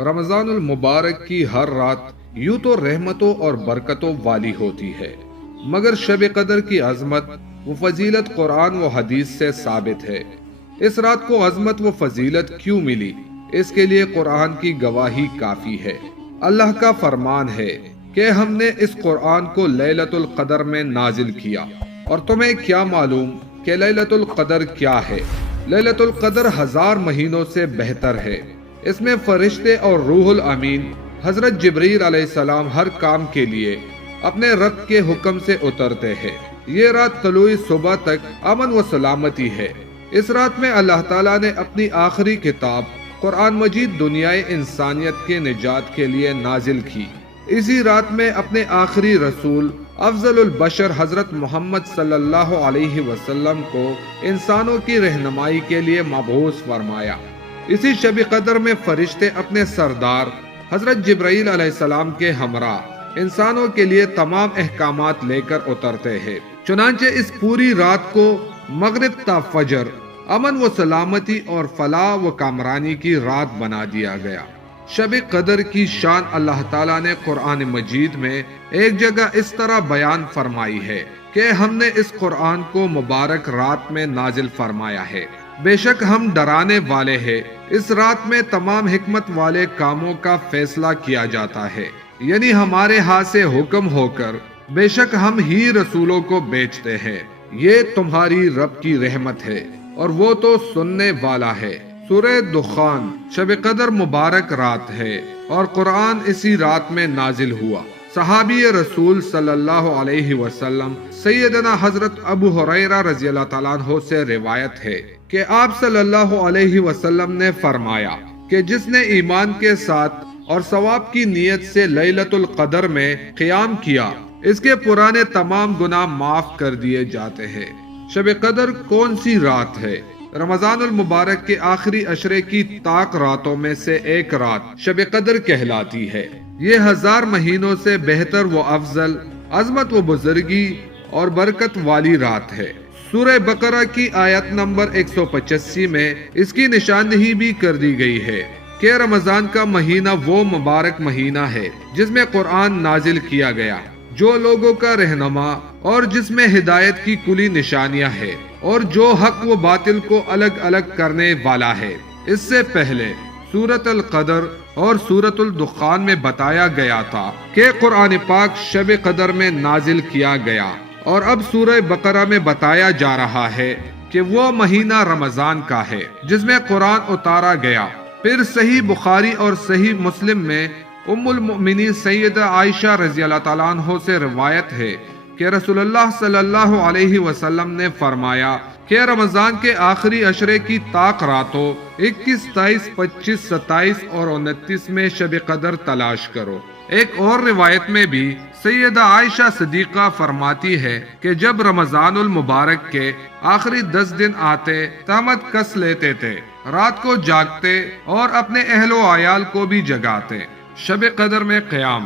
رمضان المبارک کی ہر رات یوں تو رحمتوں اور برکتوں والی ہوتی ہے، مگر شب قدر کی عظمت و فضیلت قرآن و حدیث سے ثابت ہے۔ اس رات کو عظمت و فضیلت کیوں ملی؟ اس کے لیے قرآن کی گواہی کافی ہے۔ اللہ کا فرمان ہے کہ ہم نے اس قرآن کو لیلۃ القدر میں نازل کیا، اور تمہیں کیا معلوم کہ لیلۃ القدر کیا ہے؟ لیلۃ القدر 1000 مہینوں سے بہتر ہے۔ اس میں فرشتے اور روح الامین حضرت جبریل علیہ السلام ہر کام کے لیے اپنے رب کے حکم سے اترتے ہیں۔ یہ رات طلوع صبح تک امن و سلامتی ہے۔ اس رات میں اللہ تعالیٰ نے اپنی آخری کتاب قرآن مجید دنیائے انسانیت کے نجات کے لیے نازل کی۔ اسی رات میں اپنے آخری رسول افضل البشر حضرت محمد صلی اللہ علیہ وسلم کو انسانوں کی رہنمائی کے لیے مبعوث فرمایا۔ اسی شب قدر میں فرشتے اپنے سردار حضرت جبرائیل علیہ السلام کے ہمراہ انسانوں کے لیے تمام احکامات لے کر اترتے ہیں۔ چنانچہ اس پوری رات کو مغرب تا فجر امن و سلامتی اور فلاح و کامرانی کی رات بنا دیا گیا۔ شب قدر کی شان اللہ تعالیٰ نے قرآن مجید میں ایک جگہ اس طرح بیان فرمائی ہے کہ ہم نے اس قرآن کو مبارک رات میں نازل فرمایا ہے۔ بے شک ہم ڈرانے والے ہیں۔ اس رات میں تمام حکمت والے کاموں کا فیصلہ کیا جاتا ہے، یعنی ہمارے ہاتھ سے حکم ہو کر بے شک ہم ہی رسولوں کو بیچتے ہیں۔ یہ تمہاری رب کی رحمت ہے اور وہ تو سننے والا ہے۔ سورہ دخان شب قدر مبارک رات ہے اور قرآن اسی رات میں نازل ہوا۔ صحابی رسول صلی اللہ علیہ وسلم سیدنا حضرت ابو ہریرہ رضی اللہ تعالیٰ عنہ سے روایت ہے کہ آپ صلی اللہ علیہ وسلم نے فرمایا کہ جس نے ایمان کے ساتھ اور ثواب کی نیت سے لیلۃ القدر میں قیام کیا، اس کے پرانے تمام گناہ معاف کر دیے جاتے ہیں۔ شب قدر کون سی رات ہے؟ رمضان المبارک کے آخری عشرے کی طاق راتوں میں سے ایک رات شب قدر کہلاتی ہے۔ یہ 1000 مہینوں سے بہتر و افضل، عظمت و بزرگی اور برکت والی رات ہے۔ سورہ بقرہ کی آیت نمبر 185 میں اس کی نشاندہی بھی کر دی گئی ہے کہ رمضان کا مہینہ وہ مبارک مہینہ ہے جس میں قرآن نازل کیا گیا، جو لوگوں کا رہنما اور جس میں ہدایت کی کلی نشانیاں ہیں، اور جو حق و باطل کو الگ الگ کرنے والا ہے۔ اس سے پہلے سورۃ القدر اور سورۃ الدخان میں بتایا گیا تھا کہ قرآن پاک شب قدر میں نازل کیا گیا، اور اب سورہ بقرہ میں بتایا جا رہا ہے کہ وہ مہینہ رمضان کا ہے جس میں قرآن اتارا گیا۔ پھر صحیح بخاری اور صحیح مسلم میں ام المؤمنین سیدہ عائشہ رضی اللہ تعالیٰ عنہ سے روایت ہے کہ رسول اللہ صلی اللہ علیہ وسلم نے فرمایا کہ رمضان کے آخری عشرے کی طاق راتوں 21، 23، 25، 27 اور 29 میں شب قدر تلاش کرو۔ ایک اور روایت میں بھی سیدہ عائشہ صدیقہ فرماتی ہے کہ جب رمضان المبارک کے آخری 10 دن آتے تہمت کس لیتے تھے، رات کو جاگتے اور اپنے اہل و عیال کو بھی جگاتے۔ شب قدر میں قیام۔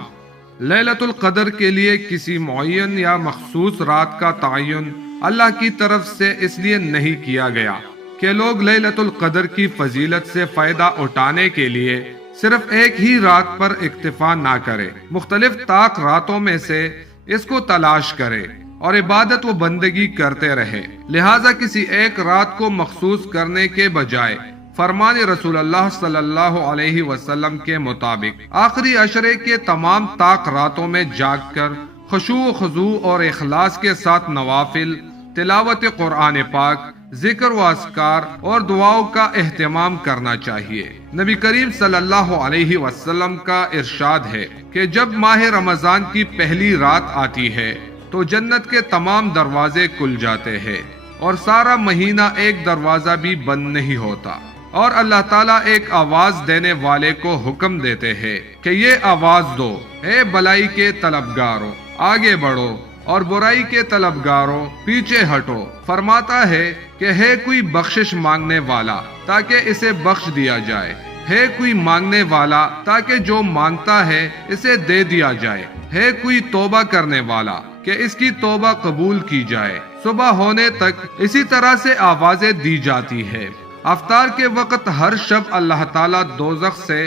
لیلۃ القدر کے لیے کسی معین یا مخصوص رات کا تعین اللہ کی طرف سے اس لیے نہیں کیا گیا کہ لوگ لیلۃ القدر کی فضیلت سے فائدہ اٹھانے کے لیے صرف ایک ہی رات پر اکتفا نہ کرے، مختلف طاق راتوں میں سے اس کو تلاش کرے اور عبادت و بندگی کرتے رہے۔ لہٰذا کسی ایک رات کو مخصوص کرنے کے بجائے فرمان رسول اللہ صلی اللہ علیہ وسلم کے مطابق آخری عشرے کے تمام طاق راتوں میں جاگ کر خشوع و خضوع اور اخلاص کے ساتھ نوافل، تلاوت قرآن پاک، ذکر و اذکار اور دعاؤں کا اہتمام کرنا چاہیے۔ نبی کریم صلی اللہ علیہ وسلم کا ارشاد ہے کہ جب ماہ رمضان کی پہلی رات آتی ہے تو جنت کے تمام دروازے کھل جاتے ہیں اور سارا مہینہ ایک دروازہ بھی بند نہیں ہوتا، اور اللہ تعالیٰ ایک آواز دینے والے کو حکم دیتے ہیں کہ یہ آواز دو، اے بلائی کے طلبگاروں آگے بڑھو اور برائی کے طلبگاروں پیچھے ہٹو۔ فرماتا ہے کہ ہے کوئی بخشش مانگنے والا تاکہ اسے بخش دیا جائے، ہے کوئی مانگنے والا تاکہ جو مانگتا ہے اسے دے دیا جائے، ہے کوئی توبہ کرنے والا کہ اس کی توبہ قبول کی جائے۔ صبح ہونے تک اسی طرح سے آوازیں دی جاتی ہے۔ افطار کے وقت ہر شب اللہ تعالیٰ دوزخ سے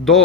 2,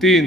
3,